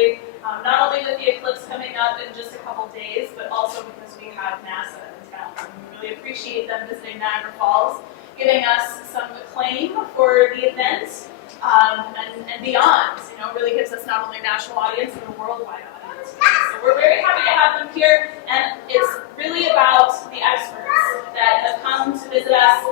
especially not only with the eclipse coming up in just a couple days, but also because we have NASA in town. And we really appreciate them visiting Niagara Falls, giving us some acclaim for the event and beyond. You know, it really gives us not only a national audience, but a worldwide audience. So we're very happy to have them here, and it's really about the experts that have come to visit us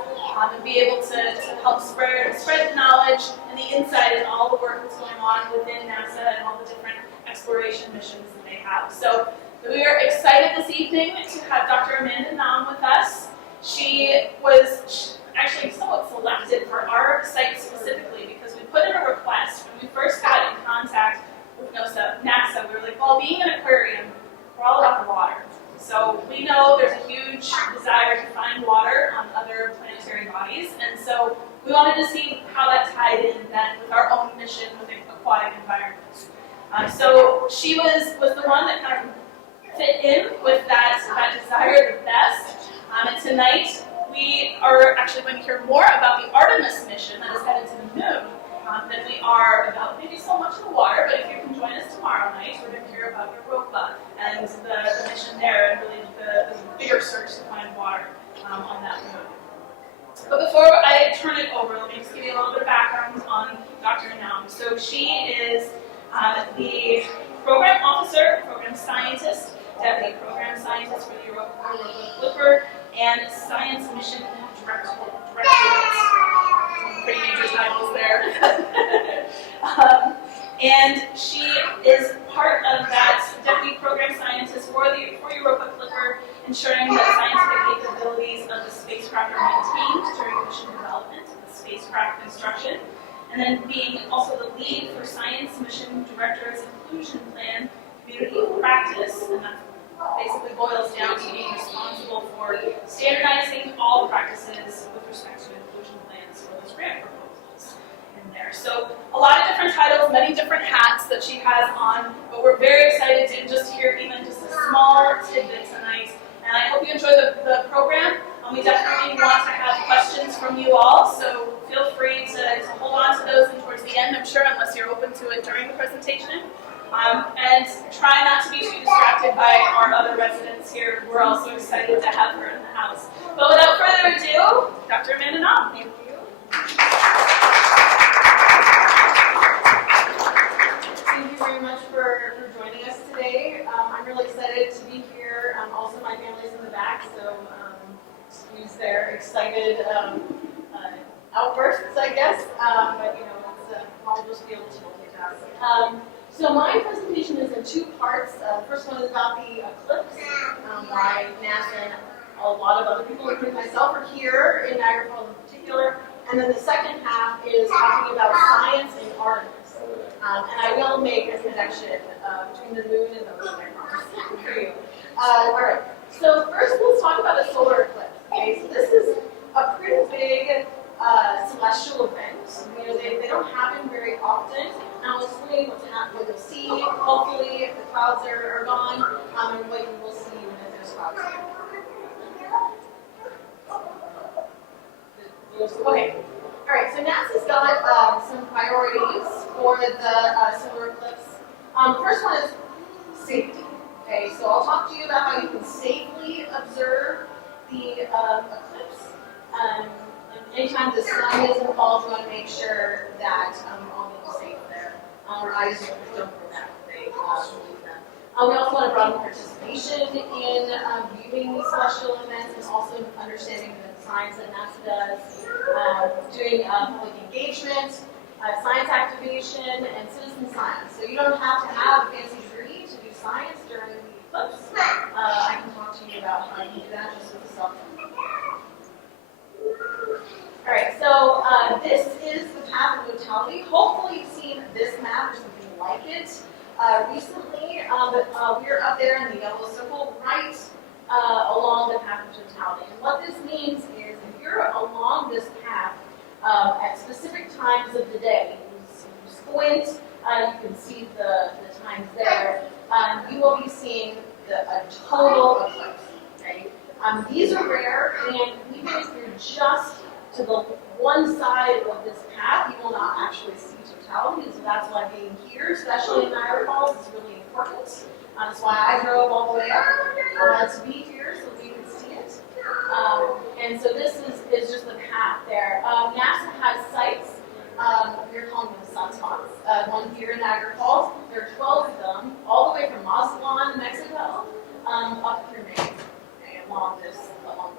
and be able to help spread the knowledge and the insight in all the work that's going on within NASA and all the different exploration missions that they have. So we are excited this evening to have Dr. Nahm with us. She was actually somewhat selected for our site specifically because we put in a request when we first got in contact with NASA. We were like, well, being an aquarium, we're all about the water. So we know there's a huge desire to find water on other planetary bodies, and so we wanted to see how that tied in then with our own mission with aquatic environments. So she was the one that kind of fit in with that desire the best. And tonight we are actually going to hear more about the Artemis mission that is headed to the moon than we are about maybe so much of the water, but if you can join us tomorrow night, we're going to hear about Europa and the mission there and really the bigger search to find water on that moon. But before I turn it over, let me just give you a little bit of background on Dr. Nahm. So she is the program officer, program scientist, deputy program scientist for the Europa Clipper, and science mission directorate. Some pretty major titles there. And she is part of that deputy program scientist for Europa Clipper, ensuring that scientific capabilities of the spacecraft are maintained during mission development and the spacecraft construction, and then being also the lead for Science Mission Director's Inclusion Plan Community Practice, and that basically boils down to being responsible for standardizing all practices with respect to inclusion plans for those grant proposals in there. So a lot of different titles, many different hats that she has on, but we're very excited to just hear even just a small tidbit tonight. And I hope you enjoy the program. We definitely want to have questions from you all, so feel free to hold on to those towards the end, I'm sure, unless you're open to it during the presentation. And try not to be too distracted by our other residents here. We're also excited to have her in the house. But without further ado, Dr. Nahm. Thank you. Thank you very much for joining us today. I'm really excited to be here. Also, my family's in the back, so excuse their excited outbursts, I guess. But you know, I'll just be able to multitask. So my presentation is in two parts. First one is about the eclipse, why NASA and a lot of other people, including myself, are here in Niagara Falls in particular. And then the second half is talking about science and Artemis. And I will make a connection between the moon and the ocean, I promise, for you. All right. So first, let's talk about a solar eclipse. Okay, so this is a pretty big celestial event. You know, they don't happen very often. And I'll explain what you'll see, hopefully, if the clouds are gone, and what you will see when there's clouds. Okay. All right, so NASA's got some priorities for the solar eclipse. First one is safety. Okay, so I'll talk to you about how you can safely observe the eclipse. Anytime the sun is involved, we want to make sure that all is safe there. Our eyes don't go that way. We also want to broaden participation in viewing these celestial events and also understanding the science that NASA does, doing public engagement, science activation, and citizen science. So you don't have to have a fancy degree to do science during the eclipse. I can talk to you about how you can do that just with a cell phone. All right, so this is the path of totality. Hopefully you've seen this map or something like it recently, but we're up there in the yellow circle right along the path of totality. And what this means is if you're along this path at specific times of the day, you squint, you can see the times there, you will be seeing a total eclipse. Okay? These are rare, and even if you're just to the one side of this path, you will not actually see totality, so that's why being here especially in Niagara Falls, is really important. That's why I drove all the way up to be here so we could see it. And so this is just the path there. NASA has sites, we're calling them sunspots. One here in Niagara Falls. There are 12 of them, all the way from Mazatlan, Mexico, up through Maine, okay, along this path.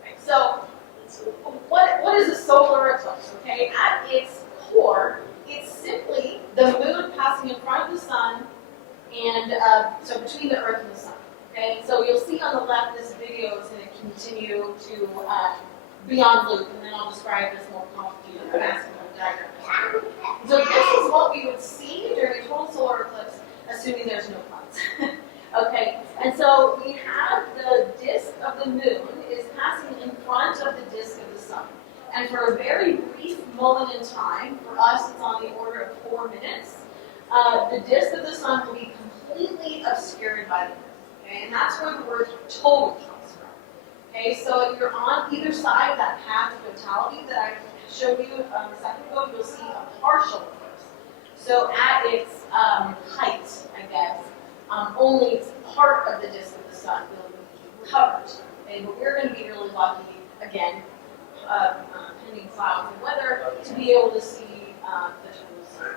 Okay, so what is a solar eclipse? Okay, at its core, it's simply the moon passing in front of the sun, and so between the Earth and the sun. Okay, so you'll see on the left, this video is going to continue to be on loop, and then I'll describe this more complicated diagram. So this is what we would see during a total solar eclipse, assuming there's no clouds. Okay, and so we have the disk of the moon is passing in front of the disk of the sun. And for a very brief moment in time, for us it's on the order of 4 minutes, the disk of the sun will be completely obscured by the moon. Okay? And that's where the word total comes from. Okay, so if you're on either side of that path of totality that I showed you a second ago, you'll see a partial eclipse. So at its height, I guess, only part of the disk of the sun will be covered. Okay? But we're going to be really lucky, again, pending clouds and weather, to be able to see the total sun.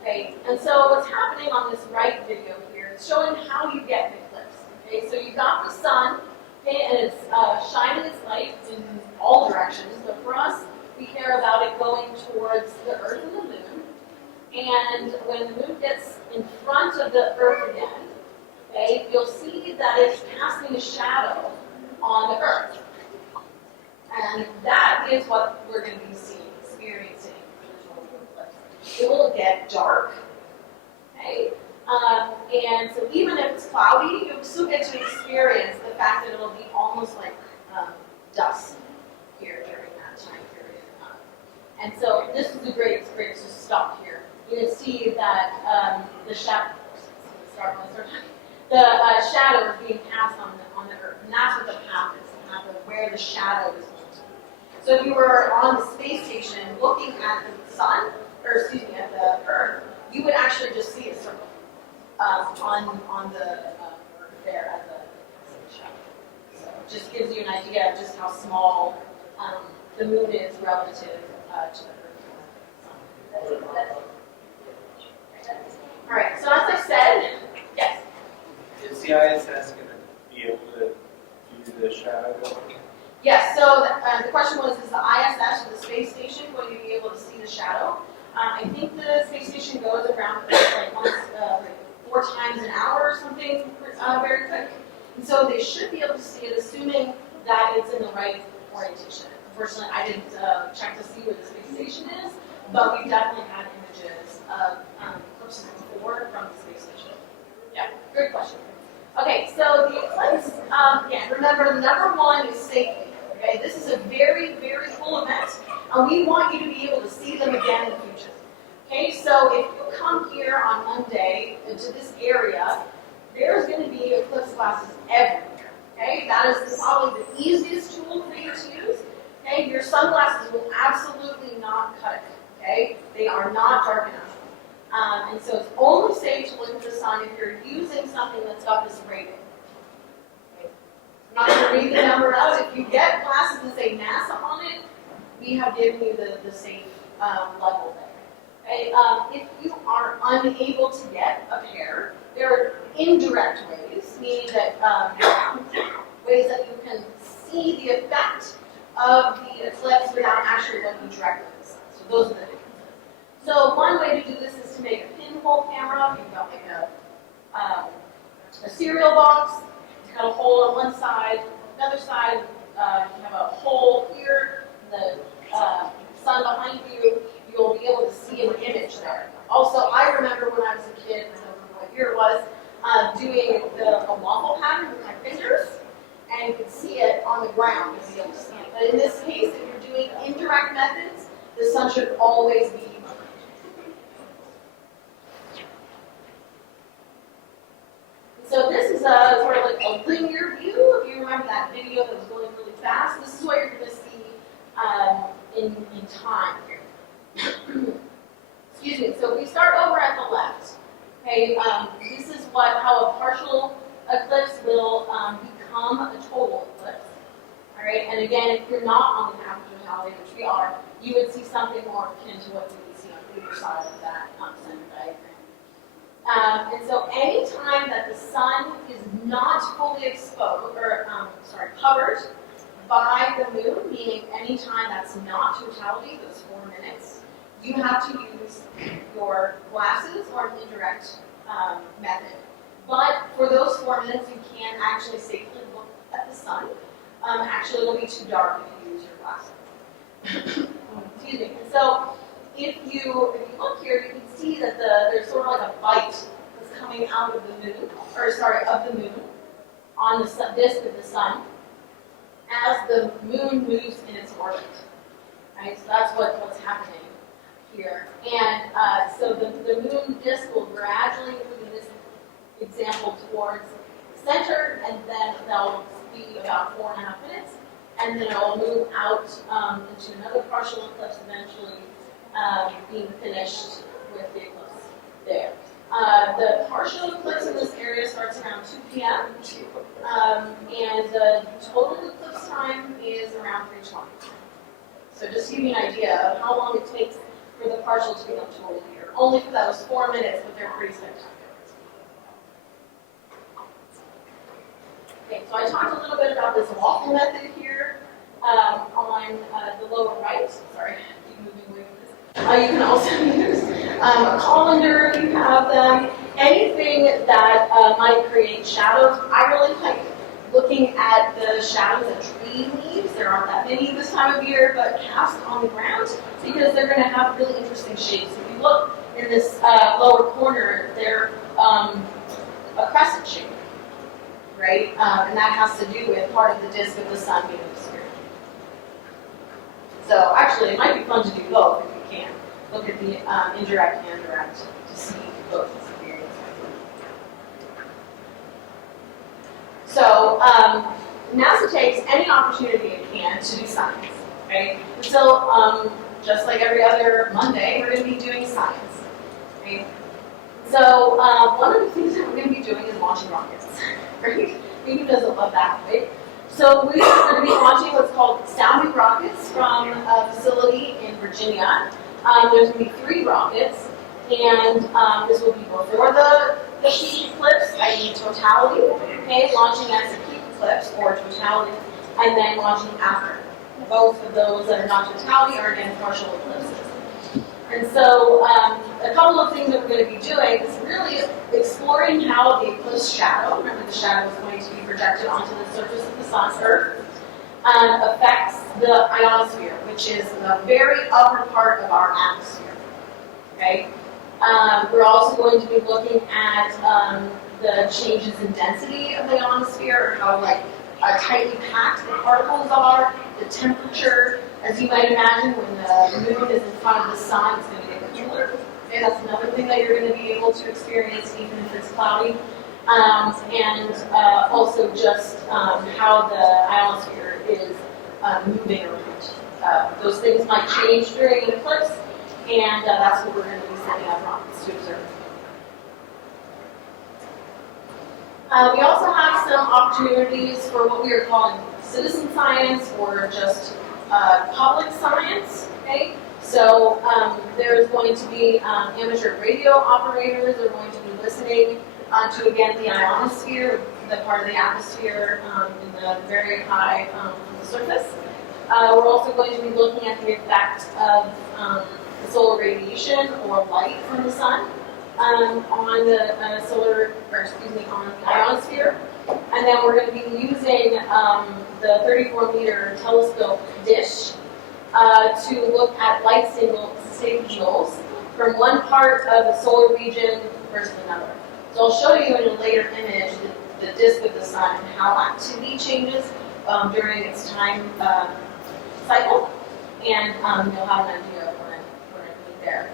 Okay, and so what's happening on this right video here is showing how you get an eclipse. Okay, so you've got the sun, okay, and it's shining its light in all directions, but for us, we care about it going towards the Earth and the moon. And when the moon gets in front of the Earth again, okay, you'll see that it's casting a shadow on the Earth. And that is what we're going to be experiencing in the total eclipse. It will get dark, okay? And so even if it's cloudy, you'll still get to experience the fact that it'll be almost like dusk here during that time period. And so this is a great experience to stop here. You can see that the shadow, shadow is being cast on the Earth, and that's what the path is, the path of where the shadow is going to be. So if you were on the space station looking at the sun, or excuse me, at the Earth, you would actually just see a circle on the Earth there at the shadow. So it just gives you an idea of just how small the moon is relative to the Earth. All right, so as I said, yes? Is the ISS going to be able to do the shadow going? Yes, so the question was, is the ISS, or the space station, going to be able to see the shadow? I think the space station goes around like once, 4 times an hour or something very quick. And so they should be able to see it, assuming that it's in the right orientation. Unfortunately, I didn't check to see where the space station is, but we've definitely had images of eclipses before from the space station. Yeah, great question. Okay, so the eclipse, again, remember, number 1 is safety. Okay, this is a very, very cool event, and we want you to be able to see them again in the future. Okay, so if you come here on Monday into this area, there's going to be eclipse glasses everywhere. Okay, that is probably the easiest tool for you to use. Okay, your sunglasses will absolutely not cut it. Okay, they are not dark enough. And so it's only safe to look at the sun if you're using something that's got this rating. Okay. I'm not going to read the number out. If you get glasses that say NASA on it, we have given you the safe level there. Okay. If you are unable to get a pair, there are indirect ways, meaning that ways that you can see the effect of the eclipse without actually looking directly at the sun. So those are the differences. So one way to do this is to make a pinhole camera. You've got like a cereal box. It's got a hole on one side. Another side, you have a hole here. The sun behind you, you'll be able to see an image there. Also, I remember when I was a kid, I don't remember what year it was, doing a waffle pattern with my fingers, and you could see it on the ground. You'll be able to see it. But in this case, if you're doing indirect methods, the sun should always be. So this is a sort of like a linear view. If you remember that video that was going really fast, this is what you're going to see in time here. So if we start over at the left, okay, this is how a partial eclipse will become a total eclipse. All right, and again, if you're not on the path of totality, which we are, you would see something more akin to what you would see on either side of that center diagram. And so any time that the sun is not fully exposed, or covered by the moon, meaning any time that's not totality, those 4 minutes, you have to use your glasses or an indirect method. But for those 4 minutes, you can actually safely look at the sun. Actually, it'll be too dark if you use your glasses. Excuse me. And so, if you look here, you can see that there's sort of like a bite that's coming out of the moon, on the disk of the sun, as the moon moves in its orbit. Right? So that's what's happening here. And so the moon disk will gradually move in this example towards the center, and then that'll be about 4.5 minutes, and then it will move out into another partial eclipse, eventually being finished with the eclipse there. The partial eclipse in this area starts around 2 p.m., and the total eclipse time is around 3:20. So just to give you an idea of how long it takes for the partial to become total here. Only for those 4 minutes, but they're pretty spectacular. Okay, so I talked a little bit about this waffle method here on the lower right. Sorry, keep moving away from this. You can also use a colander if you have them. Anything that might create shadows. I really like looking at the shadows of tree leaves. There aren't that many this time of year, but cast on the ground because they're going to have really interesting shapes. If you look in this lower corner, they're a crescent shape. Right? And that has to do with part of the disk of the sun being obscured. So actually, it might be fun to do both if you can. Look at the indirect and direct to see both experiences. So NASA takes any opportunity it can to do science. Right? So just like every other Monday, we're going to be doing science. Right? So one of the things that we're going to be doing is launching rockets. Right? Who doesn't love that, right? So we are going to be launching what's called sounding rockets from a facility in Virginia. There's going to be 3 rockets, and this will be before the peak eclipse, i.e. totality, okay, launching as a peak eclipse or totality, and then launching after. Both of those that are not totality are again partial eclipses. And so a couple of things that we're going to be doing is really exploring how the eclipse shadow, remember the shadow is going to be projected onto the surface of the sun's Earth, affects the ionosphere, which is the very upper part of our atmosphere. Okay? We're also going to be looking at the changes in density of the ionosphere, how tightly packed the particles are, the temperature. As you might imagine, when the moon is in front of the sun, it's going to get cooler. Okay, that's another thing that you're going to be able to experience even if it's cloudy. And also just how the ionosphere is moving around. Those things might change during an eclipse, and that's what we're going to be sending out rockets to observe. We also have some opportunities for what we are calling citizen science or just public science. Okay? So there's going to be amateur radio operators are going to be listening to, again, the ionosphere, the part of the atmosphere in the very high from the surface. We're also going to be looking at the effect of the solar radiation or light from the sun on the on the ionosphere. And then we're going to be using the 34-meter telescope dish to look at light signals from one part of the solar region versus another. So I'll show you in a later image the disk of the sun and how activity changes during its time cycle, and you'll have an idea of what I mean there.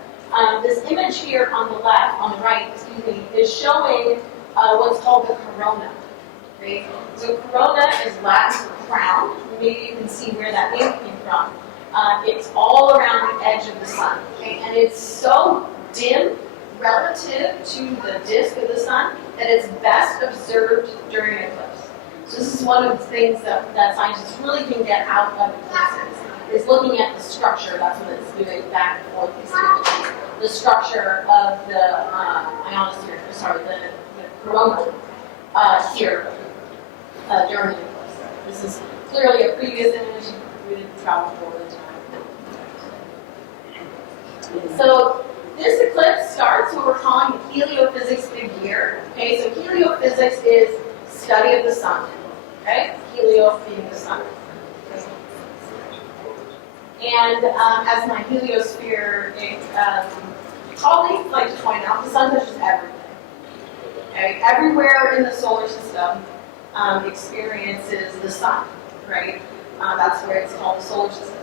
This image here on the right, is showing what's called the corona. Okay? So corona is Latin for crown. Maybe you can see where that name came from. It's all around the edge of the sun, okay? And it's so dim relative to the disk of the sun, that it's best observed during an eclipse. So this is one of the things that scientists really can get out of eclipses, is looking at the structure. That's what it's doing back and forth these images. The structure of the the corona here during the eclipse. This is clearly a previous image. We didn't travel forward in time. So this eclipse starts what we're calling the heliophysics big year. Okay, so heliophysics is study of the sun. Okay, helio being the sun. And as my heliosphere colleagues like to point out, the sun touches everything. Okay, everywhere in the solar system experiences the sun, right? That's where it's called the solar system.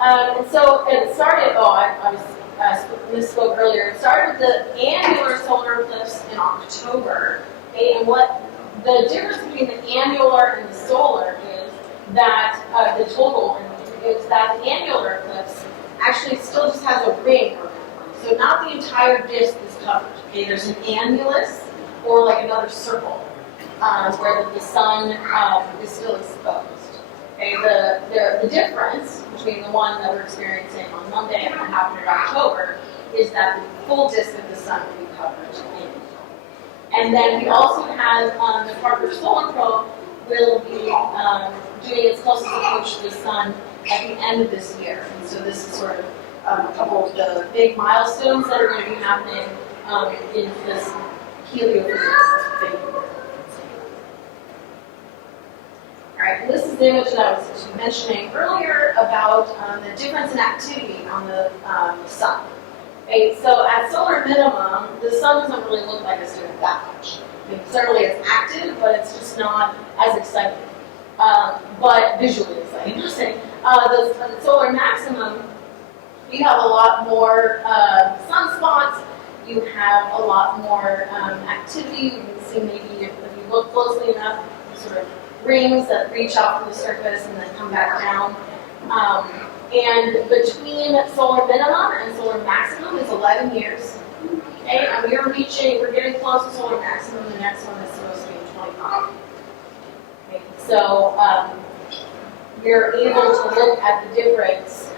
And so it started, I misspoke earlier, it started with the annular solar eclipse in October. Okay, and what the difference between the annular and the solar is that the total is that the annular eclipse actually still just has a ring around it. So not the entire disk is covered. Okay, there's an annulus or like another circle where the sun is still exposed. Okay, the difference between the one that we're experiencing on Monday and what happened in October is that the full disk of the sun will be covered in. And then we also have the Parker Solar Probe will be doing its closest approach to the sun at the end of this year. And so this is sort of a couple of the big milestones that are going to be happening in this heliophysics thing. All right, and this is the image that I was mentioning earlier about the difference in activity on the sun. Okay, so at solar minimum, the sun doesn't really look like it's doing that much. I mean, certainly it's active, but it's just not as exciting. But visually exciting. The solar maximum, you have a lot more sunspots. You have a lot more activity. You can see maybe if you look closely enough, sort of rings that reach out from the surface and then come back down. And between solar minimum and solar maximum is 11 years. Okay, and we're getting close to solar maximum. The next one is supposed to be in 25. Okay, so we're able to look at the difference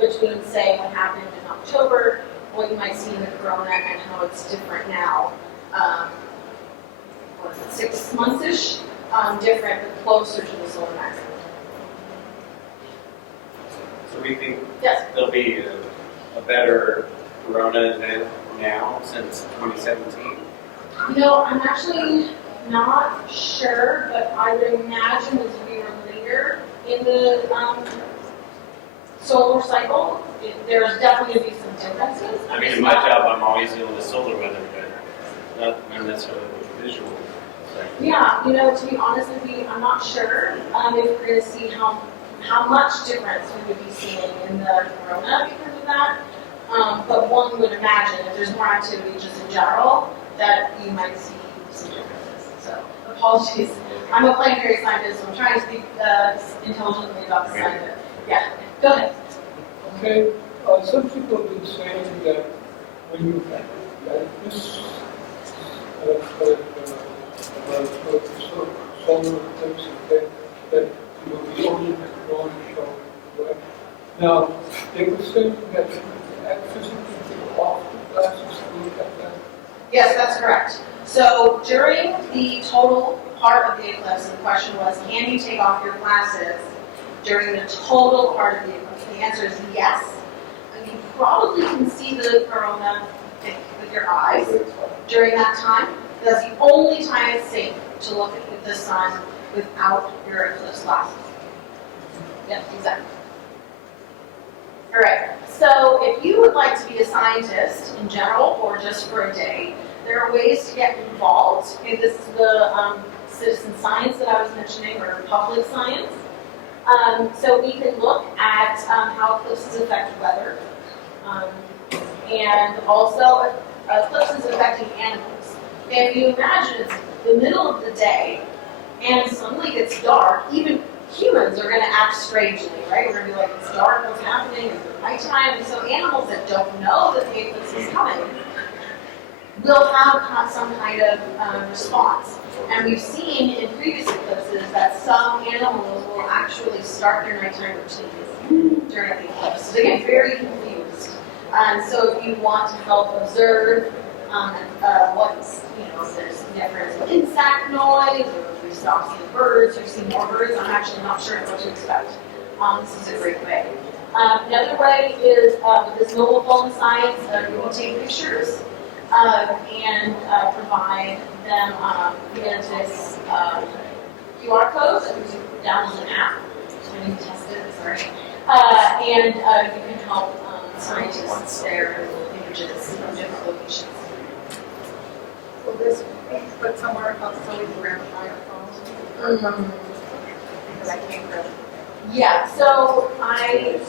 between, say, what happened in October, what you might see in the corona, and how it's different now. 6 months-ish different, but closer to the solar maximum. So we think Yes. there'll be a better corona event now since 2017? You know, I'm actually not sure, but I would imagine as we were later in the solar cycle, there's definitely going to be some differences. I mean, in my job, I'm always dealing with solar weather, but not necessarily with visual. Yeah, you know, to be honest with you, I'm not sure if we're going to see how much difference we would be seeing in the corona because of that. But one would imagine if there's more activity just in general, that you might see some differences. So apologies. I'm a planetary scientist, so I'm trying to speak intelligently about the science. Yeah, go ahead. Okay, some people have been saying that when you have this solar eclipse that you will be only the corona show, right? Now, they were saying that you could physically take off the glasses to look at that. Yes, that's correct. So during the total part of the eclipse, the question was, can you take off your glasses during the total part of the eclipse? The answer is yes. And you probably can see the corona with your eyes during that time. That's the only time it's safe to look at the sun without your eclipse glasses. Yes, exactly. All right, so if you would like to be a scientist in general or just for a day, there are ways to get involved. Okay, this is the citizen science that I was mentioning, or public science. So we can look at how eclipses affect weather, and also eclipses affecting animals. And if you imagine it's the middle of the day, and suddenly it's dark, even humans are going to act strangely, right? We're going to be like, it's dark, what's happening? Is it nighttime? And so animals that don't know that the eclipse is coming will have some kind of response. And we've seen in previous eclipses that some animals will actually start their nighttime routines during the eclipse. So they get very confused. And so if you want to help observe what's, if there's difference in insect noise, or if you stop seeing birds, or see more birds, I'm actually not sure what to expect. This is a great way. Another way is with this mobile phone science, you can take pictures and provide them via this QR code that you download an app. So you can test it, sorry. And you can help scientists there with images from different locations. Will this be put somewhere else so we can verify our phones? Because I can't really. Yeah, so I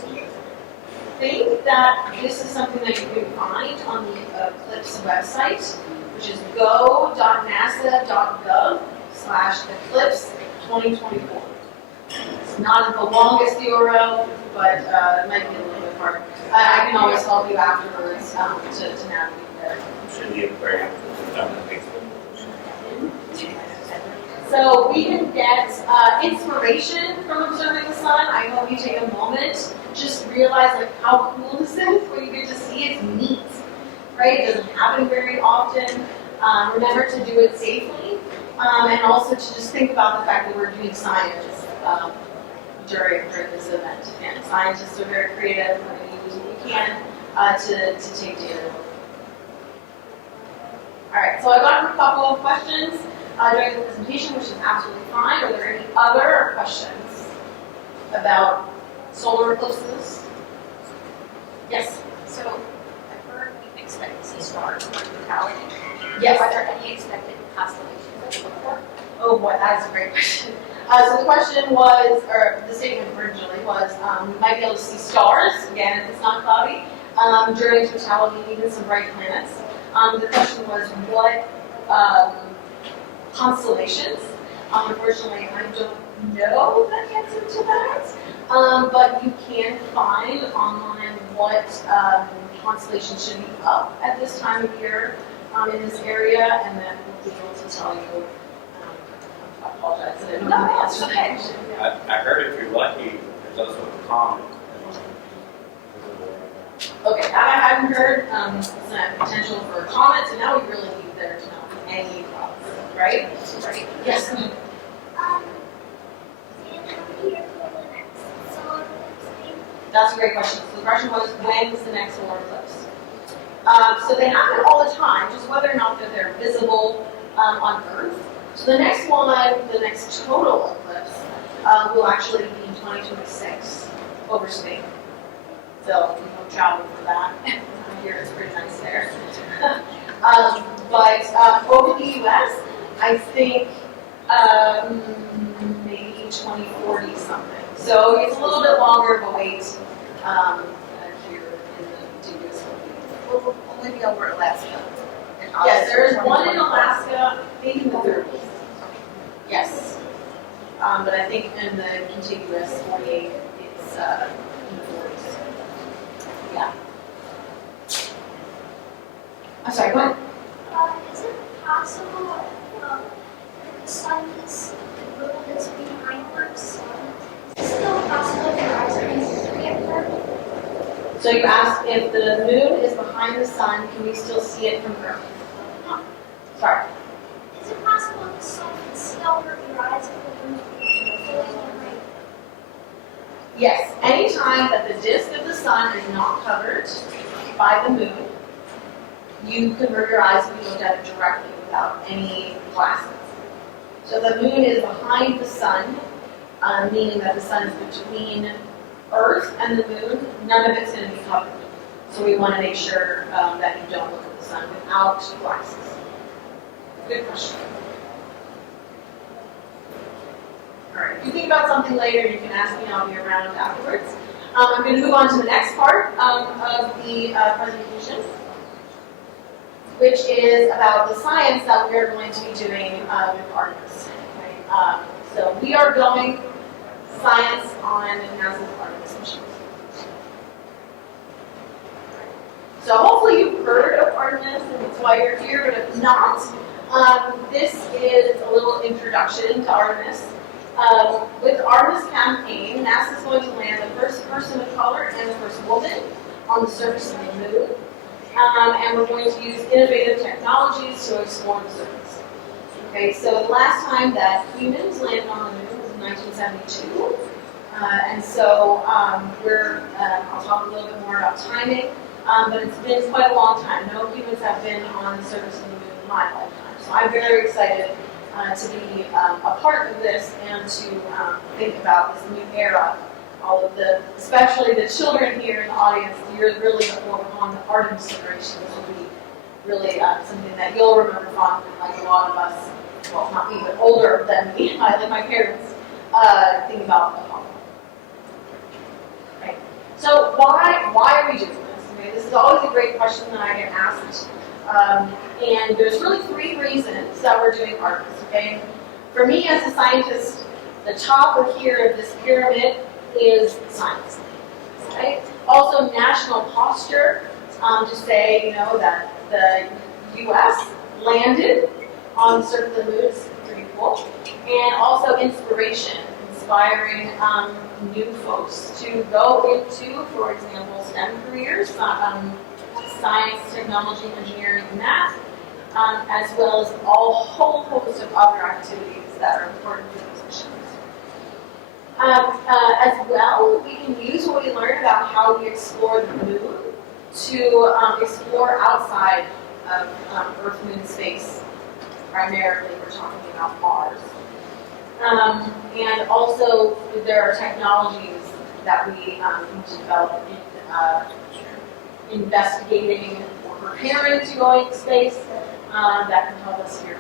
think that this is something that you can find on the Eclipse website, which is go.nasa.gov/Eclipse 2024. It's not the longest URL, but it might be a little bit hard. I can always help you afterwards to navigate there. Should the aquarium on Facebook? So we can get inspiration from observing the sun. I hope you take a moment, just realize like how cool this is when you get to see it. It's neat, right? It doesn't happen very often. Remember to do it safely, and also to just think about the fact that we're doing science during this event. And scientists are very creative. We're going to use what we can to take data. All right, so I got a couple of questions during the presentation, which is absolutely fine. Are there any other questions about solar eclipses? Yes? So, I've heard we expect to see stars in totality. Yes. Are there any expected constellations that you look for? Oh boy, that is a great question. So the question was, or the statement originally was, we might be able to see stars, again, if it's not cloudy, during totality, and even some bright planets. The question was, what constellations? Unfortunately, I don't know the answer to that, but you can find online what constellations should be up at this time of year in this area, and then we'll be able to tell you. I apologize, I didn't know the answer to that question. I heard if you're lucky, there's also a comet. Okay, I haven't heard some potential for a comet, so now we really need there to know any clouds, right? Right. Yes. And how many years will the next solar eclipse be? That's a great question. So the question was, when is the next solar eclipse? So they happen all the time, just whether or not that they're visible on Earth. So the next one, the next total eclipse, will actually be in 2026 over Spain. So we don't travel for that. Here it's pretty nice there. But over the US, I think maybe 2040 something. So it's a little bit longer of a wait here in the contiguous We'll only be over Alaska. Yes, there is one in Alaska, maybe in the 30s. Yes. But I think in the contiguous 48, it's in the 40s. Yeah. I'm sorry, go ahead. Is it possible if the sun is the moon is behind the sun? Is it still possible for eyes to see it from? So you asked if the moon is behind the sun, can we still see it from Earth? Sorry. Is it possible if the sun can still hurt your eyes if the moon is fully behind? Yes, anytime that the disk of the sun is not covered by the moon, you can hurt your eyes if you look at it directly without any glasses. So the moon is behind the sun, meaning that the sun is between Earth and the moon. None of it's going to be covered. So we want to make sure that you don't look at the sun without glasses. Good question. All right, if you think about something later, you can ask me, I'll be around afterwards. I'm going to move on to the next part of the presentation, which is about the science that we are going to be doing with Artemis. Okay? So we are going science on NASA's Artemis mission. So hopefully you've heard of Artemis and it's why you're here, but if not, this is a little introduction to Artemis. With the Artemis campaign, NASA is going to land the first person of color and the first woman on the surface of the moon. And we're going to use innovative technologies to explore the surface. Okay, so the last time that humans landed on the moon was in 1972. And so I'll talk a little bit more about timing, but it's been quite a long time. No humans have been on the surface of the moon in my lifetime. So I'm very excited to be a part of this and to think about this new era. All of especially the children here in the audience, you're really on the Artemis generation. This will be really something that you'll remember fondly, like a lot of us, well, not me, but older than me, like my parents, think about Apollo. Okay. So why are we doing this? Okay, this is always a great question that I get asked. And there's really 3 reasons that we're doing Artemis. Okay? For me as a scientist, the top of here of this pyramid is science. Right? Also national posture, to say, that the U.S. landed on the surface of the moon is pretty cool. And also inspiration, inspiring new folks to go into, for example, STEM careers, science, technology, engineering, and math, as well as a whole host of other activities that are important for those missions. As well, we can use what we learn about how we explore the moon to explore outside of Earth, Moon, space. Primarily, we're talking about Mars. And also, there are technologies that we need to develop in investigating or preparing to go into space that can help us here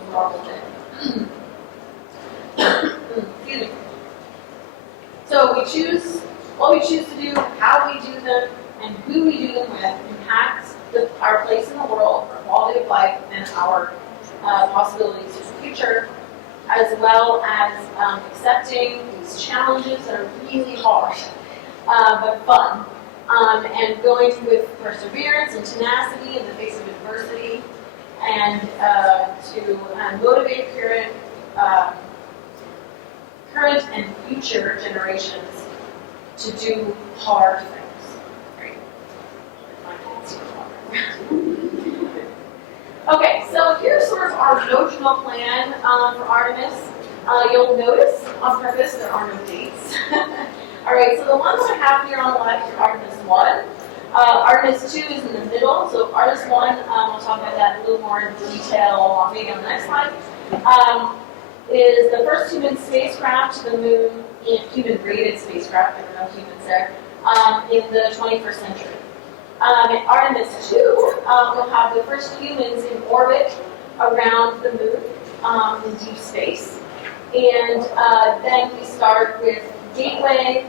on normal day. Excuse me. So what we choose to do, how we do them, and who we do them with impacts our place in the world, our quality of life, and our possibilities for the future, as well as accepting these challenges that are really hard, but fun, and going with perseverance and tenacity in the face of adversity, and to motivate current and future generations to do hard things. Okay, so here's sort of our notional plan for Artemis. You'll notice on purpose there are no dates. All right, so the ones I have here on the left are Artemis 1. Artemis 2 is in the middle, so Artemis 1, we'll talk about that in a little more detail maybe on the next slide, is the first human spacecraft to the moon, human-rated spacecraft, there were no humans there, in the 21st century. In Artemis 2, we'll have the first humans in orbit around the moon in deep space. And then we start with Gateway,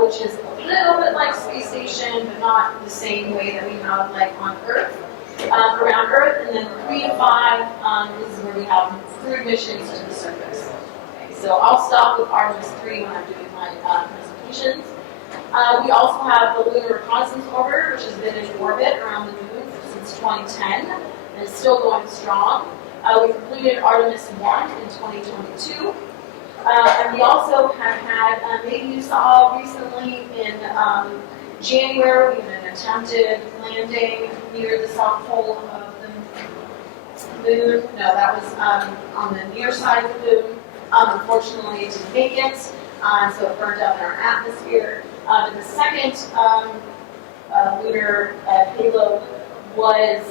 which is a little bit like space station, but not the same way that we have like on Earth, around Earth. And then 3 to 5 is where we have crewed missions to the surface. Okay, so I'll stop with Artemis 3 when I'm doing my presentations. We also have the Lunar Reconnaissance Orbiter, which has been in orbit around the moon since 2010 and is still going strong. We completed Artemis 1 in 2022. And we also have had, maybe you saw recently in January, we had an attempted landing near the south pole of the moon. No, that was on the near side of the moon. Unfortunately, it didn't make it, so it burned up in our atmosphere. But the second lunar payload was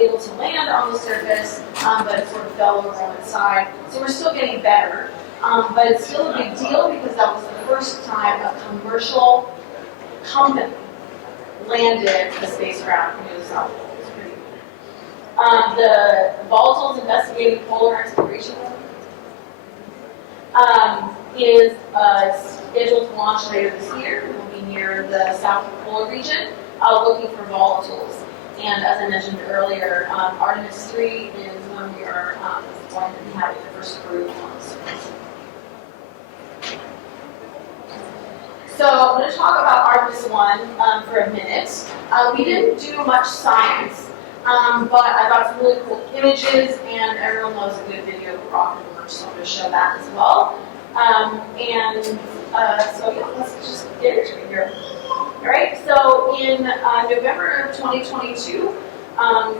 able to land on the surface, but it sort of fell over on its side. So we're still getting better, but it's still a big deal because that was the first time a commercial company landed a spacecraft near the South Pole. It's pretty cool. The Volatile's investigating polar exploration is scheduled to launch later this year. It will be near the South Polar region, looking for volatiles. And as I mentioned earlier, Artemis 3 is when we are going to be having the first crew on the surface. So I'm going to talk about Artemis 1 for a minute. We didn't do much science, but I got some really cool images, and everyone loves a good video of rocket launch, so I'm going to show that as well. So yeah, let's just get into it here. All right, so in November of 2022,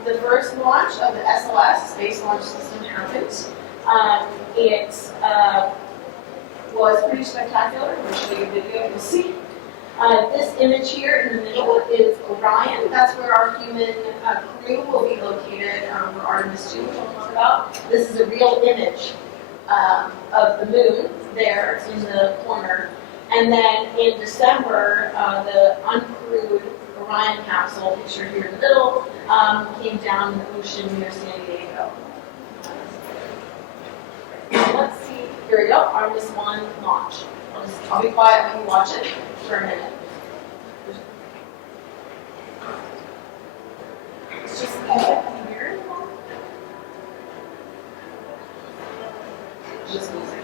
the first launch of the SLS, Space Launch System, happened. It was pretty spectacular. I'm going to show you a video, you'll see. This image here in the middle is Orion. That's where our human crew will be located for Artemis 2, which I'll talk about. This is a real image of the moon there in the corner. And then in December, the uncrewed Orion capsule, pictured here in the middle, came down in the ocean near San Diego. Let's see. Here we go. Artemis 1 launch. I'll be quiet when you watch it for a minute. It's just here. Just music.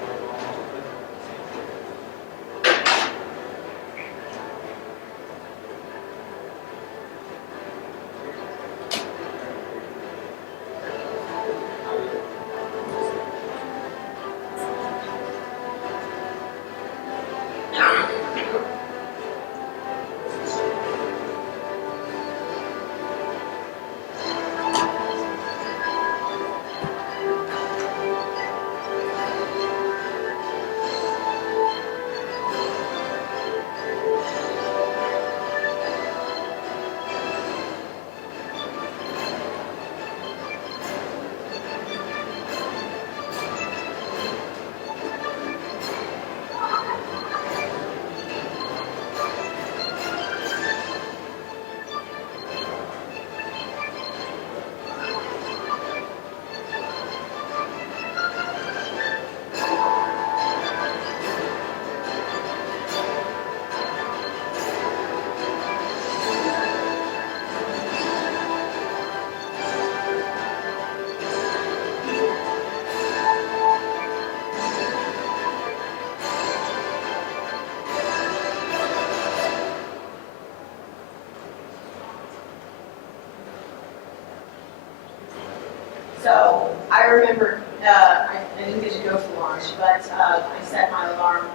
So I remember, I didn't get to go for launch, but I set my alarm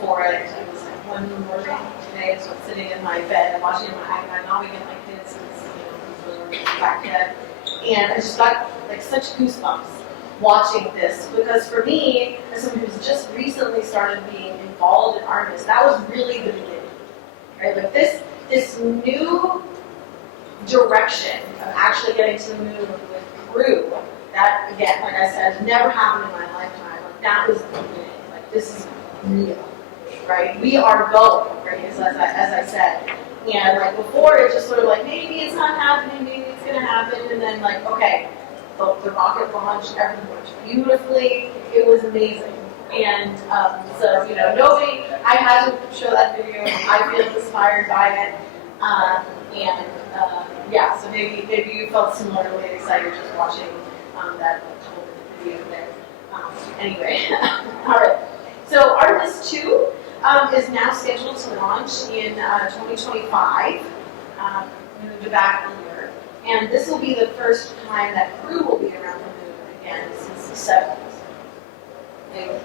for it. It was like 1 morning today, so I'm sitting in my bed and watching my iPad, nodding at my kids, back head. And I just got like such goosebumps watching this, because for me, as someone who's just recently started being involved in Artemis, that was really the beginning, right? Like this new direction of actually getting to the moon with crew. That, again, like I said, never happened in my lifetime. Like, that was the beginning. Like, this is real, right? We are going, right? As I said. And, like, before, it just sort of like, maybe it's not happening, maybe it's going to happen. And then, like, okay, the rocket launched, everything worked beautifully. It was amazing. And so, you know, nobody, I had to show that video. I feel inspired by it. Yeah, so maybe you felt similarly excited just watching that whole video there. Anyway, all right. So Artemis 2 is now scheduled to launch in 2025. Moved back a year, and this will be the first time that crew will be around the moon again since the 70s. Anyway.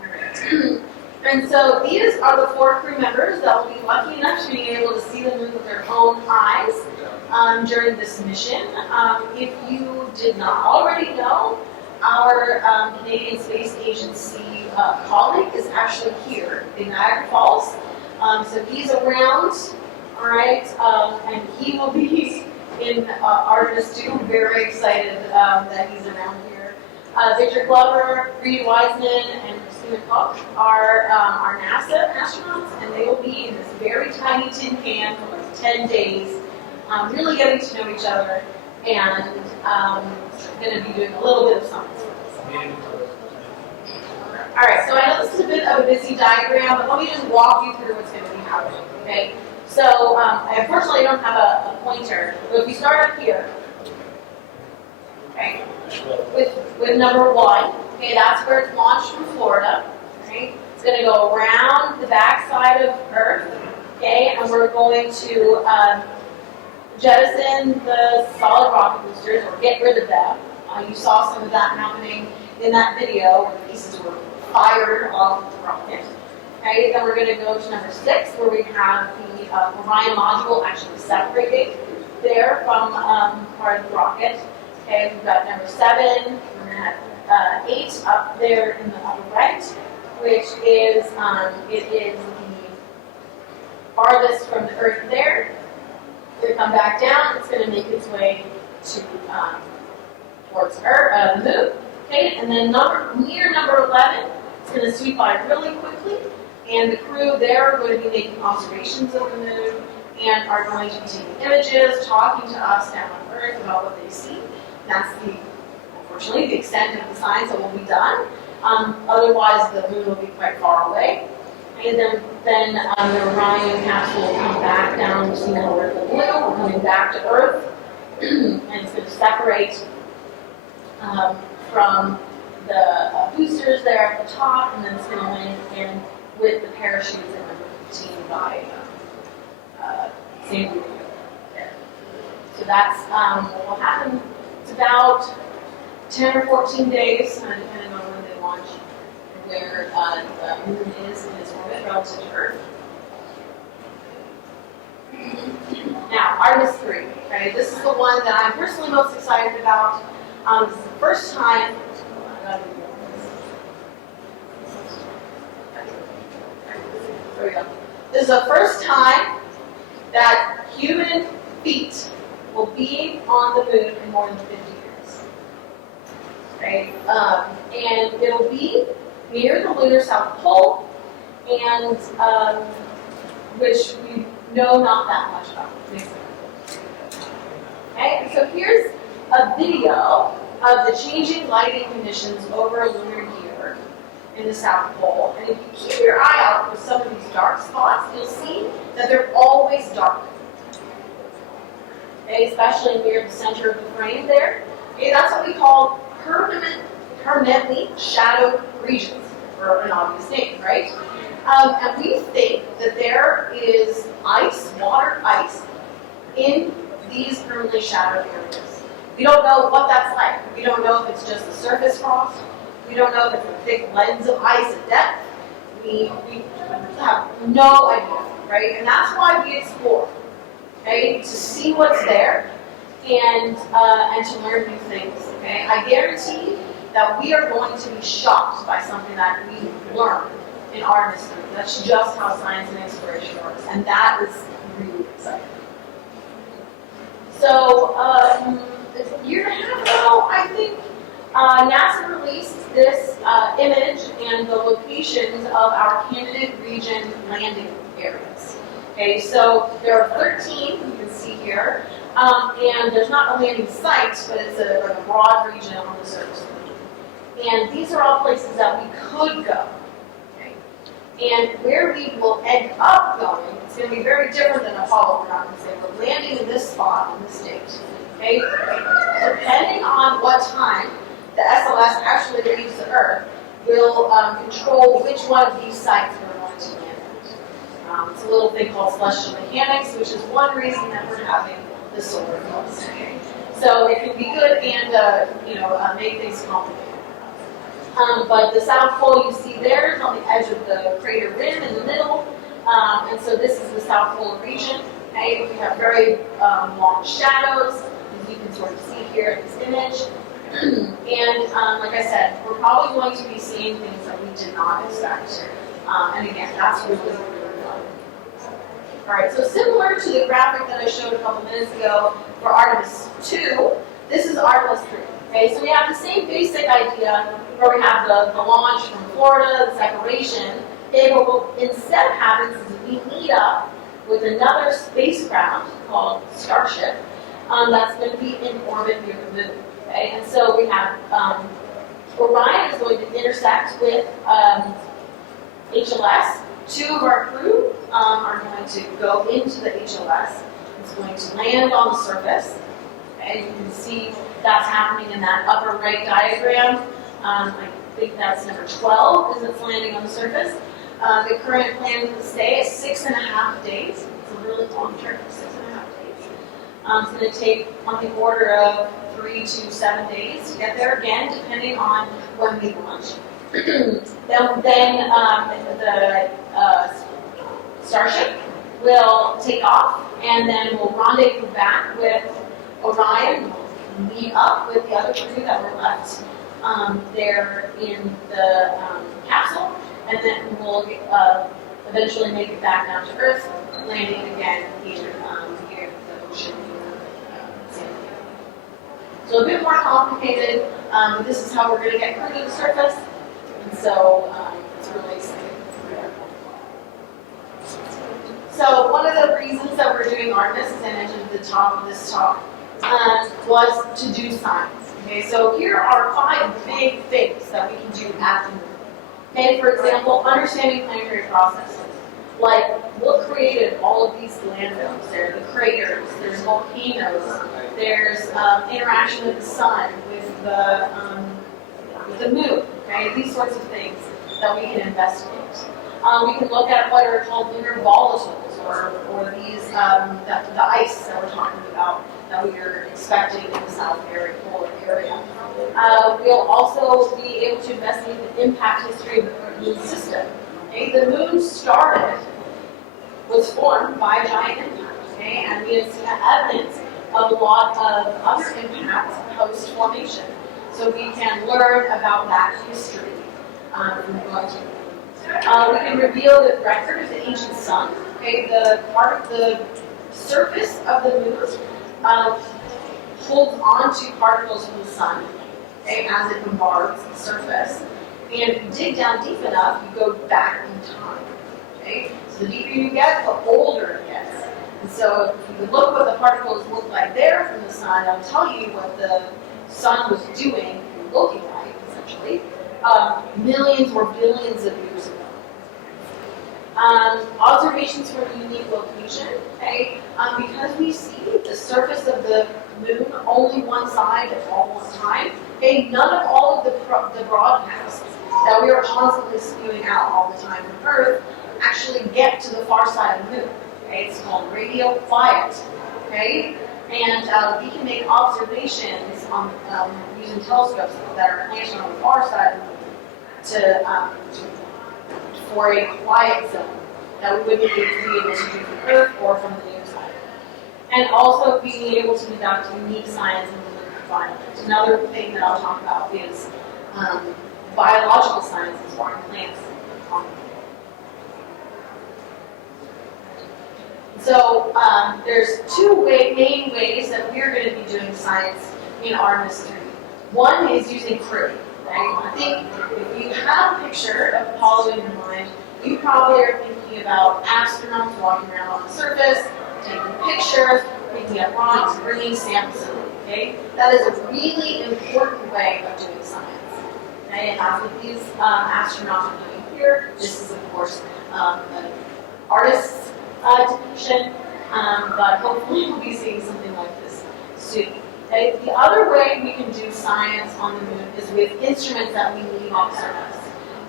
All right. And so these are the 4 crew members that will be lucky enough to be able to see the moon with their own eyes during this mission. If you did not already know, our Canadian Space Agency colleague is actually here in Niagara Falls. So he's around, all right, and he will be in Artemis 2. I'm very excited that he's around here. Victor Glover, Reed Wiseman, and Christina Koch are our NASA astronauts, and they will be in this very tiny tin can for like 10 days, really getting to know each other, and going to be doing a little bit of science. All right, so I know this is a bit of a busy diagram, but let me just walk you through what's going to be happening, okay? So I unfortunately don't have a pointer, but if we start up here, okay, with number 1, okay, that's where it's launched from Florida, right? It's going to go around the backside of Earth, okay, and we're going to jettison the solid rocket boosters, or get rid of them. You saw some of that happening in that video where the pieces were fired off the rocket. Okay, then we're going to go to number 6, where we have the Orion module actually separating there from part of the rocket. Okay, we've got number 7, we're going to have 8 up there in the upper right, which is, it is the farthest from the Earth there. It's going to come back down, it's going to make its way to towards Earth, the moon. Okay, and then near number 11, it's going to sweep by really quickly, and the crew there are going to be making observations of the moon and are going to be taking images, talking to us down on Earth about what they see. That's unfortunately, the extent of the science that will be done. Otherwise, the moon will be quite far away. And then the Orion capsule will come back down. You see now we're in the blue, we're coming back to Earth, and it's going to separate from the boosters there at the top, and then it's going to land in with the parachutes in number 15 by San Diego there. So that's what will happen. It's about 10 or 14 days, depending on when they launch, where the moon is in its orbit relative to Earth. Now, Artemis 3. Okay, this is the one that I'm personally most excited about. This is the first time. There we go. This is the first time that human feet will be on the moon in more than 50 years. Okay, and it'll be near the lunar south pole, and which we know not that much about. Okay, so here's a video of the changing lighting conditions over a lunar year in the South Pole. And if you keep your eye out for some of these dark spots, you'll see that they're always dark. Okay, especially near the center of the frame there. Okay, that's what we call permanently shadowed regions, for an obvious name, right? And we think that there is ice, water ice, in these permanently shadowed areas. We don't know what that's like. We don't know if it's just the surface frost. We don't know if it's a thick lens of ice at depth. We have no idea, right? And that's why we explore, okay? To see what's there and to learn new things, okay? I guarantee that we are going to be shocked by something that we learned in our history. That's just how science and exploration works, and that is really exciting. So, a year and a half ago, I think, NASA released this image and the locations of our candidate region landing areas. Okay, so there are 13, you can see here, and there's not a landing site, but it's a broad region on the surface. And these are all places that we could go. Okay? And where we will end up going, it's going to be very different than Apollo. We're not going to say we're landing in this spot on this date. Okay? Depending on what time the SLS actually leaves the Earth, will control which one of these sites we're going to land at. It's a little thing called celestial mechanics, which is one reason that we're having the solar eclipse. Okay? So it can be good and make things complicated. But the South Pole you see there is on the edge of the crater rim in the middle, and so this is the South Pole region. Okay? We have very long shadows, as you can sort of see here in this image. And like I said, we're probably going to be seeing things that we did not expect. And again, that's really, really fun. All right, so similar to the graphic that I showed a couple minutes ago for Artemis 2, this is Artemis 3. Okay, so we have the same basic idea where we have the launch from Florida, the separation. Okay, but what instead happens is we meet up with another spacecraft called Starship that's going to be in orbit near the moon. Okay, and so we have Orion is going to intersect with HLS. 2 of our crew are going to go into the HLS. It's going to land on the surface. Okay, you can see that's happening in that upper right diagram. I think that's number 12 as it's landing on the surface. The current plan to stay is 6.5 days. It's a really long trip, 6.5 days. It's going to take on the order of 3 to 7 days to get there, again, depending on when we launch. then the Starship will take off, and then we'll rendezvous back with Orion. We'll meet up with the other crew that were left there in the capsule, and then we'll eventually make it back down to Earth, landing again in the ocean. So a bit more complicated. This is how we're going to get crew to the surface, and so it's really exciting. So one of the reasons that we're doing Artemis, as I mentioned at the top of this talk, was to do science. Okay, so here are 5 big things that we can do at the moon. Okay, for example, understanding planetary processes. Like what created all of these landfills? There are the craters, there's volcanoes, there's interaction with the sun, with the moon. Okay, these sorts of things that we can investigate. We can look at what are called lunar volatiles, or these the ice that we're talking about that we are expecting in the south polar area. We'll also be able to investigate the impact history of the moon system. Okay? The moon was formed by a giant impact, okay? And we have seen evidence of a lot of other impacts post-formation. So we can learn about that history. We can reveal the record of the ancient sun. Okay, the part of the surface of the moon holds on to particles from the sun, okay, as it bombards the surface. And if you dig down deep enough, you go back in time. Okay, so the deeper you get, the older it gets. And so if you look what the particles look like there from the sun, it'll tell you what the sun was doing and looking like, essentially, millions or billions of years ago. Observations from a unique location, okay? Because we see the surface of the moon only one side at all one time, okay? None of all of the broadcasts that we are constantly spewing out all the time from Earth actually get to the far side of the moon, okay? It's called radio quiet, okay? And we can make observations on using telescopes that are planted on the far side of the moon for a quiet zone that we wouldn't be able to do from Earth or from the near side. And also being able to conduct unique science in the lunar environment. Another thing that I'll talk about is biological sciences or in plants. So there's 2 main ways that we're going to be doing science in Artemis 3. One is using crew. Right? I think if you have a picture of Apollo in your mind, you probably are thinking about astronauts walking around on the surface, taking pictures, picking up rocks, bringing samples in. Okay? That is a really important way of doing science. Okay? And that's what these astronauts are doing here. This is, of course, an artist's depiction, but hopefully we'll be seeing something like this soon. Okay. The other way we can do science on the moon is with instruments that we leave on the surface.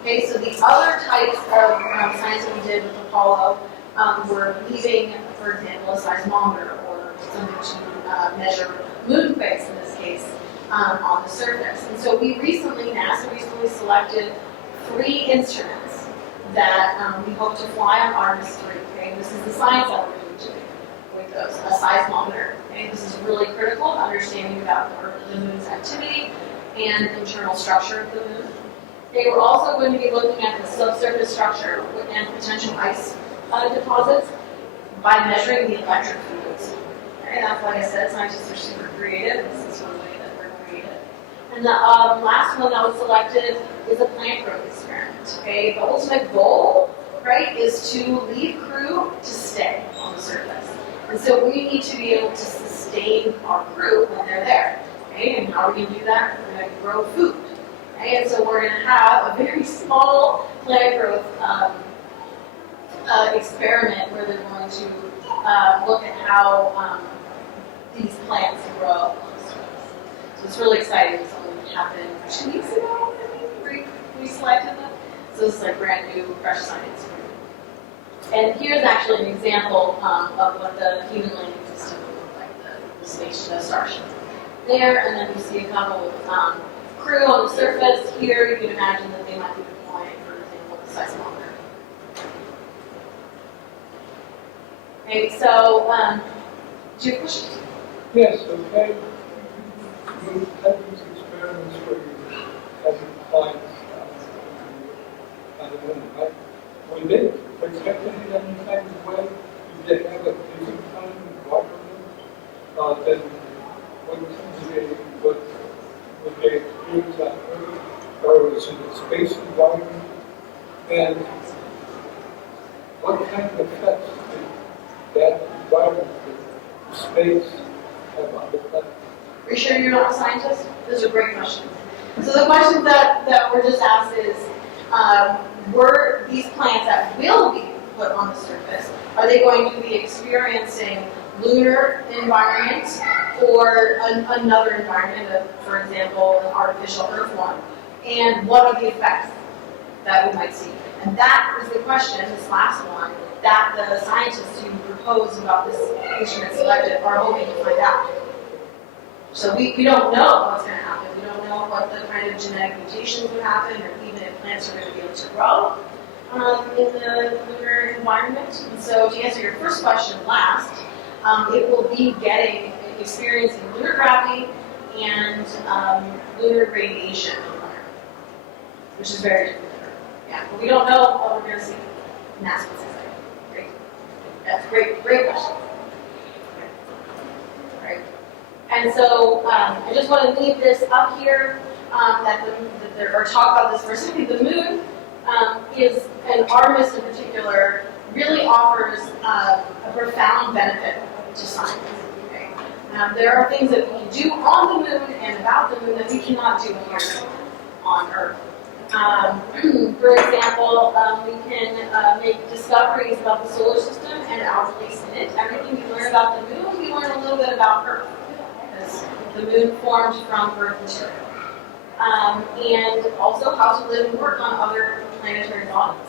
Okay, so the other types of science that we did with Apollo were leaving, for example, a seismometer or something to measure moonquakes in this case on the surface. And so NASA recently selected 3 instruments that we hope to fly on Artemis 3. Okay, this is the science that we're doing with those. A seismometer. Okay, this is really critical to understanding about the moon's activity and internal structure of the moon. Okay, we're also going to be looking at the subsurface structure and potential ice deposits by measuring the electric fields. Okay, that's like I said, scientists are super creative. This is one way that we're creative. And the last one that was selected is a plant growth experiment. Okay, the ultimate goal, right, is to leave crew to stay on the surface. And so we need to be able to sustain our crew when they're there. Okay? And how are we going to do that? We're going to grow food. Okay? And so we're going to have a very small plant growth experiment where they're going to look at how these plants grow. So it's really exciting. It's only happened 2 weeks ago, I think, we selected them. So this is like brand new, fresh science. And here's actually an example of what the human landing system would look like, the space starship there, and then you see a couple of crew on the surface. Here you can imagine that they might be deploying, for example, the seismometer. Okay, so do you have questions? Yes, okay. You have these experiments where you have your clients on the moon, right? When they participated in any kind of way, did they have a different kind of environment than what they experienced on Earth, or was it a space environment? And what kind of effects did that environment, the space, have on the planet? Are you sure you're not a scientist? Those are great questions. So the question that we're just asked is, were these plants that will be put on the surface, are they going to be experiencing lunar environment or another environment, for example, an artificial Earth one? And what are the effects that we might see? And that is the question, this last one, that the scientists who proposed about this instrument selected are hoping to find out. So we don't know what's going to happen. We don't know what the kind of genetic mutations would happen, or even if plants are going to be able to grow in the lunar environment. And so to answer your first question last, it will be experiencing lunar gravity and lunar radiation environment, which is very different. Yeah, but we don't know what we're going to see. And that's what's exciting. Great. That's great question. Right. And so I just want to leave this up here, or talk about this for a second. The moon and Artemis in particular, really offers a profound benefit to science. Okay? There are things that we can do on the moon and about the moon that we cannot do here on Earth. For example, we can make discoveries about the solar system and our place in it. Everything you learn about the moon, we learn a little bit about Earth, because the moon formed from Earth material. And also how to live and work on other planetary bodies.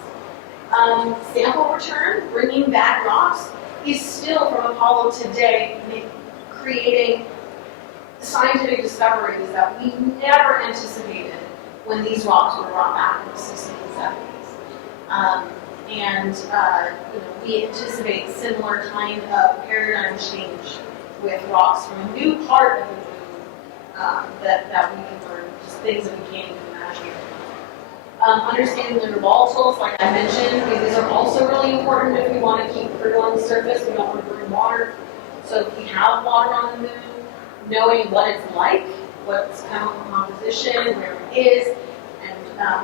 Sample return, bringing back rocks, is still from Apollo today creating scientific discoveries that we never anticipated when these rocks were brought back in the 60s and 70s. We anticipate similar kind of paradigm change with rocks from a new part of the moon that we can learn, just things that we can't even imagine. Understanding lunar volatiles, like I mentioned, these are also really important if we want to keep crew on the surface. We don't want to burn water. So if we have water on the moon, knowing what it's like, what's chemical composition, where it is, and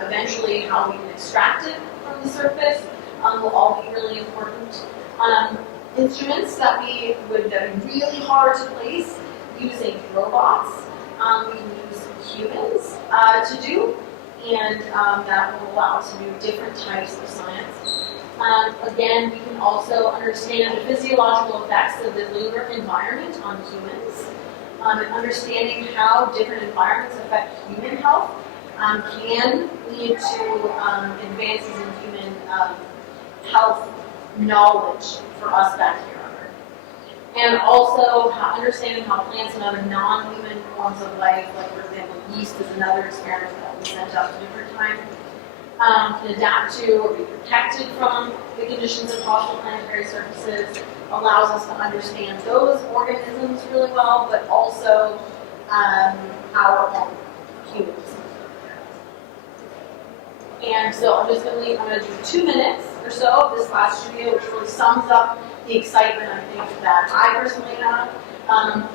eventually how we can extract it from the surface will all be really important. Instruments that would be really hard to place using robots. We can use humans to do, and that will allow us to do different types of science. Again, we can also understand the physiological effects of the lunar environment on humans, and understanding how different environments affect human health can lead to advances in human health knowledge for us back here on Earth. And also understanding how plants and other non-human forms of life, like for example yeast is another experiment that we sent up a different time, can adapt to or be protected from the conditions of hostile planetary surfaces, allows us to understand those organisms really well, but also our own humans. And so I'm just going to do 2 minutes or so of this last video, which really sums up the excitement I think that I personally have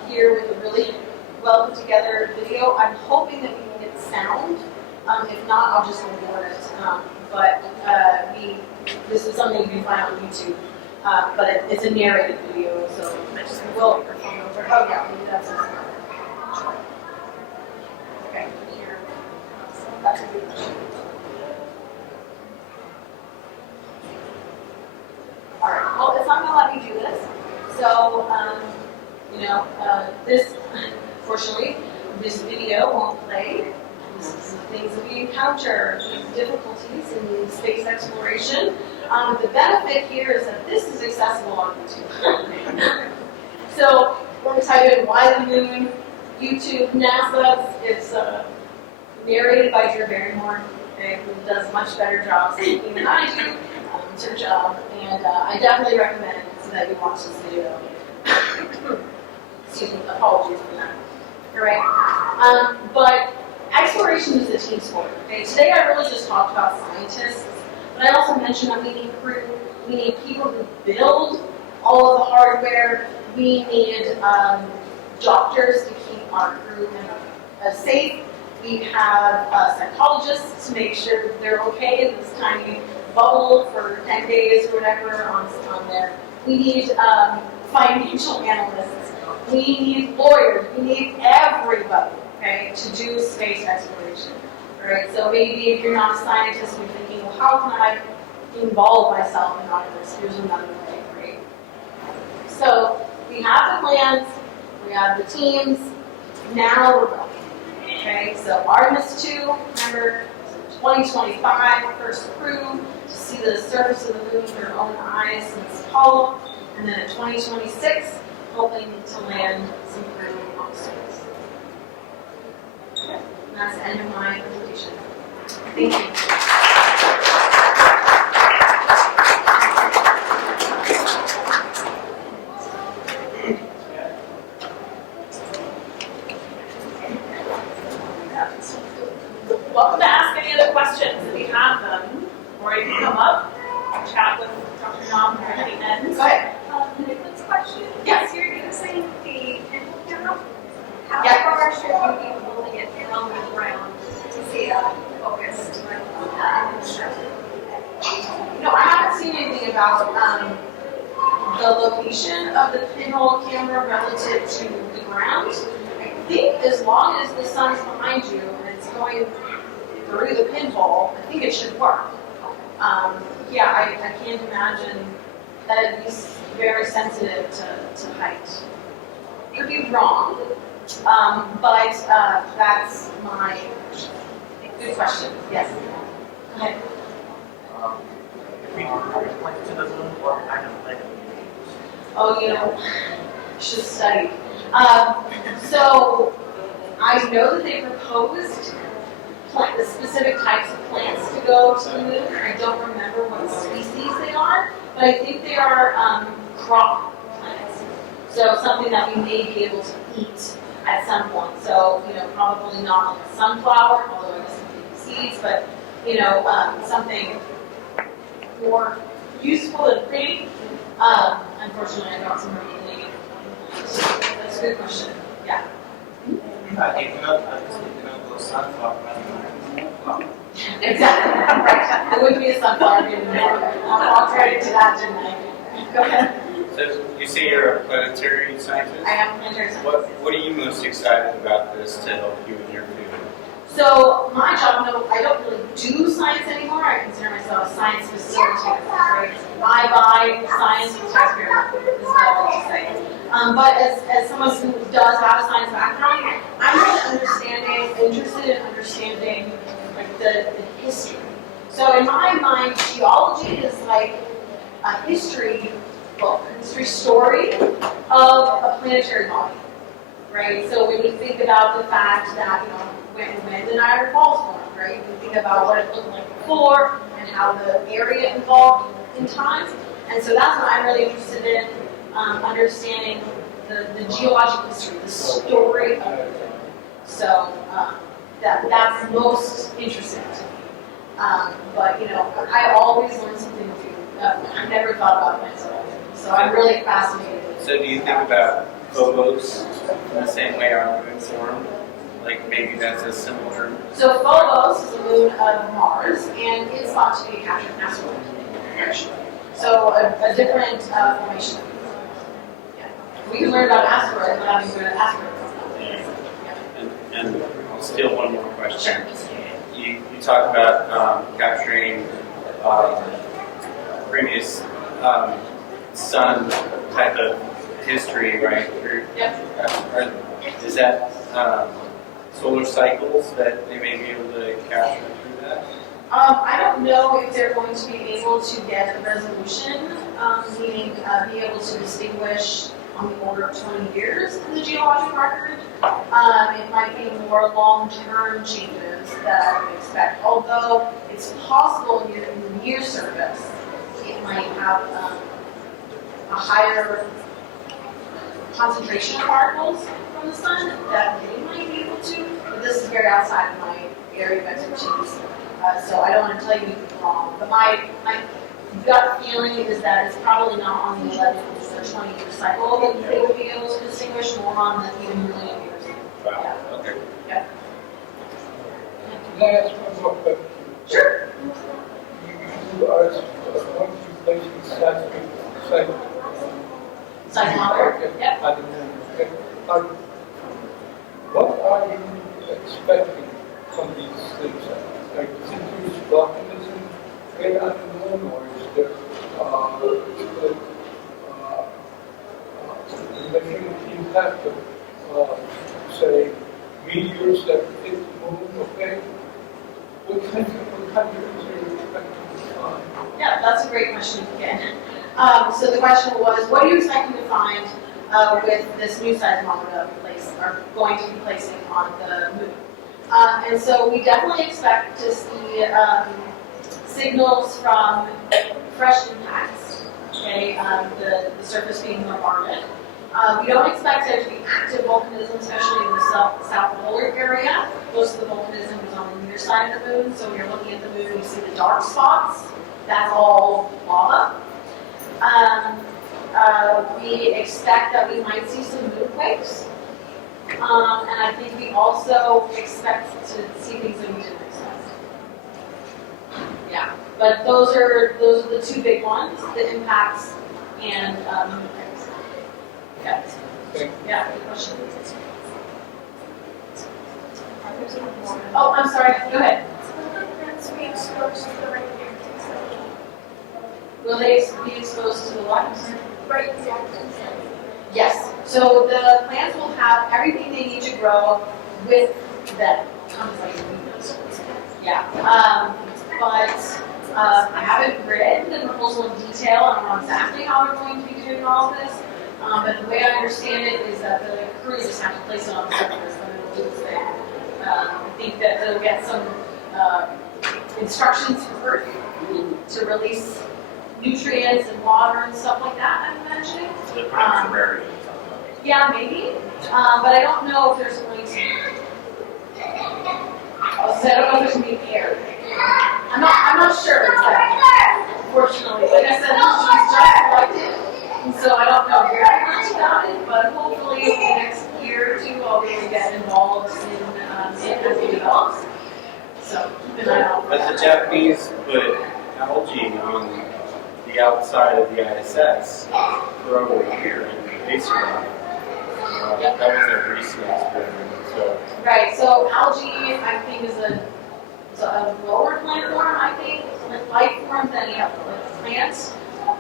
here with a really well put together video. I'm hoping that we can get sound. If not, I'll just record it. But this is something you can find on YouTube. But it's a narrated video, so I just will perform over. Oh yeah, maybe that's it. Okay, here. That's a good question. All right. Well, it's not going to let me do this. So, this, fortunately, this video won't play. and the things that we encounter, these difficulties in space exploration. The benefit here is that this is accessible on YouTube. So when we type in Why the Moon, YouTube, NASA, it's narrated by Drew Barrymore, okay, who does a much better job speaking than I do. It's her job, and I definitely recommend that you watch this video. Excuse me, apologies for that. All right, but exploration is a team sport. Okay, today I really just talked about scientists, but I also mentioned that we need crew, we need people who build all of the hardware, we need doctors to keep our crew safe. We have psychologists to make sure that they're okay in this tiny bubble for 10 days or whatever on there. We need financial analysts. We need lawyers. We need everybody, okay, to do space exploration. All right. So maybe if you're not a scientist, you're thinking, well, how can I involve myself in all of this? Here's another way, right? So we have the plans. We have the teams. Now we're going. Okay, so Artemis 2, remember, 2025, first crew to see the surface of the moon with their own eyes since Apollo, and then in 2026, hoping to land some crew on space. Okay, and that's the end of my presentation. Thank you. Welcome to ask any other questions if you have them, or you can come up, chat with Dr. Nahm at the end. Go ahead. Nicholas question? Yes. You're using the pinhole camera? How Yeah. far should you be holding it from the ground to see a focused image? No, I haven't seen anything about the location of the pinhole camera relative to the ground. I think as long as the sun's behind you and it's going through the pinhole, I think it should work. Yeah, I can't imagine that it'd be very sensitive to height. Could be wrong, but that's my good question. Yes. Go ahead. If we went to the moon, what kind of planet would we use? Oh, you know, should study. So I know that they proposed the specific types of plants to go to the moon. I don't remember what species they are, but I think they are crop plants. So something that we may be able to eat at some point. So, you know, probably not like a sunflower, although I guess it could be seeds, but, you know, something more useful and pretty. Unfortunately, I got some really. That's a good question. Yeah. I was thinking of those sunflower plants. Exactly. Right. It wouldn't be a sunflower being in there. I walked right into that, didn't I? Go ahead. So you say you're a planetary scientist? I am planetary scientist. What are you most excited about this to help you in your field? So my job, no, I don't really do science anymore. I consider myself a science facilitator. Right? I buy science with taxpayer. Is what I like to say. But as someone who does have a science background, I'm really interested in understanding like the history. So in my mind, geology is like a history book, a history story of a planetary body, right? So when you think about the fact that, you know, when the Niagara Falls formed, right? You think about what it looked like before and how the area evolved in time. And so that's what I'm really interested in, understanding the geologic history, the story of the thing. So that's most interesting to me. But, you know, I always learn something new. I never thought about myself. So I'm really fascinated with it. So do you think about Phobos in the same way our moon formed? Like maybe that's a similar. So Phobos is a moon of Mars, and it's thought to be a captured asteroid, actually. So a different formation. Yeah. We can learn about asteroids without even learning asteroids. And still one more question. You talk about capturing previous sun type of history, right? Yep. Is that solar cycles that they may be able to capture through that? I don't know if they're going to be able to get a resolution, meaning be able to distinguish on the order of 20 years in the geologic record. It might be more long-term changes that I would expect, although it's possible in the near surface, it might have a higher concentration of particles from the sun that they might be able to, but this is very outside of my area of expertise. So I don't want to tell you anything wrong, but my gut feeling is that it's probably not on the 11 or 20-year cycle that they would be able to distinguish, more on the even million years. Wow, okay. Yeah. Can I ask one more question? Sure. You are going to be placing seismic Seismometer. Yep. I don't know. Okay. What are you expecting from these things? Like continuous volcanism right on the moon, or is there measuring the impact of, say, meteors that hit the moon? Okay, what kind of things are you expecting to find? Yeah, that's a great question again. So the question was, what are you expecting to find with this new seismometer that we are going to be placing on the moon? And so we definitely expect to see signals from fresh impacts, okay, the surface being bombarded. We don't expect there to be active volcanism, especially in the south polar area. Most of the volcanism is on the near side of the moon, so when you're looking at the moon, you see the dark spots. That's all lava. We expect that we might see some moonquakes. And I think we also expect to see things that we didn't expect. Yeah, but those are the two big ones: the impacts and moonquakes. Yeah. Yeah. Good question. Oh, I'm sorry. Go ahead. Will they be exposed to the what? Right. Yes. So the plants will have everything they need to grow with them. Yeah. But I haven't read the proposal in detail. I don't know exactly how they're going to be doing all of this. But the way I understand it is that the crew just have to place it on the surface and it'll do its thing. I think that they'll get some instructions from Earth to release nutrients and water and stuff like that, I'm imagining. So they're putting some rarity. Yeah, maybe. But I don't know if there's going to be. I don't know if there's going to be air. I'm not sure exactly. Unfortunately, like I said, this is just collected, and so I don't know very much about it. But hopefully, in the next year or two, I'll really get involved in it as it develops. So keep an eye out. But the Japanese put algae on the outside of the ISS for over a year in basically. That was a recent experiment. So. Right. So algae, I think, is a lower plant form. I think life form than a plant.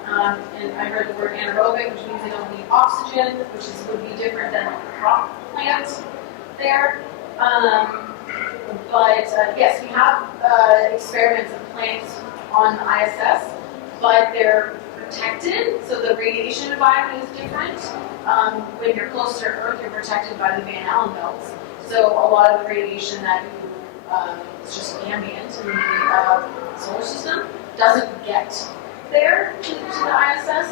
And I heard the word anaerobic, which means they don't need oxygen, which would be different than a crop plant there. But yes, we have experiments of plants on the ISS, but they're protected, so the radiation environment is different. When you're closer to Earth, you're protected by the Van Allen belts. So a lot of the radiation that is just ambient in the solar system doesn't get there to the ISS.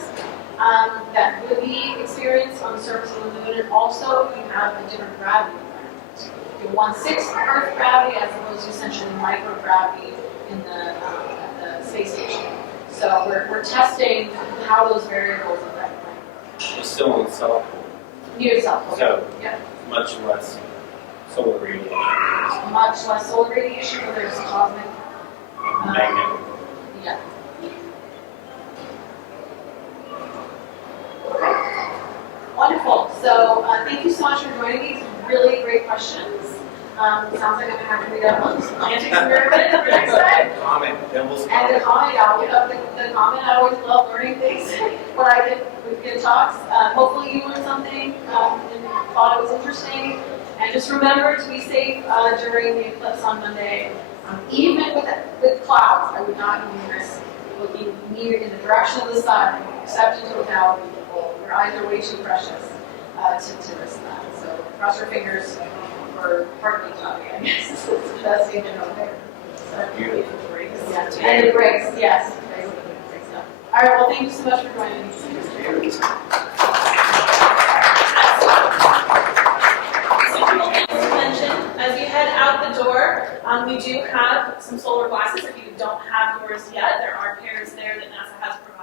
That will be experienced on the surface of the moon, and also you have a different gravity environment. You're 1/6 Earth gravity as opposed to essentially microgravity in at the space station. So we're testing how those variables affect life. It's still in South Pole. Near South Pole. So Yeah. much less solar radiation. Much less solar radiation, but there's cosmic. Magnetic. Yeah. Wonderful. So thank you so much for joining me. Really great questions. Sounds like I'm going to have to read up on this planting experiment the next time. Comment. Devil's And the comment, I'll get up the comment. I always love learning things when I get talks. Hopefully you learned something and thought it was interesting. And just remember to be safe during the eclipse on Monday. Even with clouds, I would not even risk looking near in the direction of the sun, except in totality. Your eyes are way too precious to risk that. So cross your fingers for partly cloudy, I guess. Is the best thing to know there. So, Beautiful. yeah, and it breaks, yes. All right, well, thank you so much for joining me. So a couple things to mention, as you head out the door, we do have some solar glasses. If you don't have yours yet, there are pairs there that NASA has provided.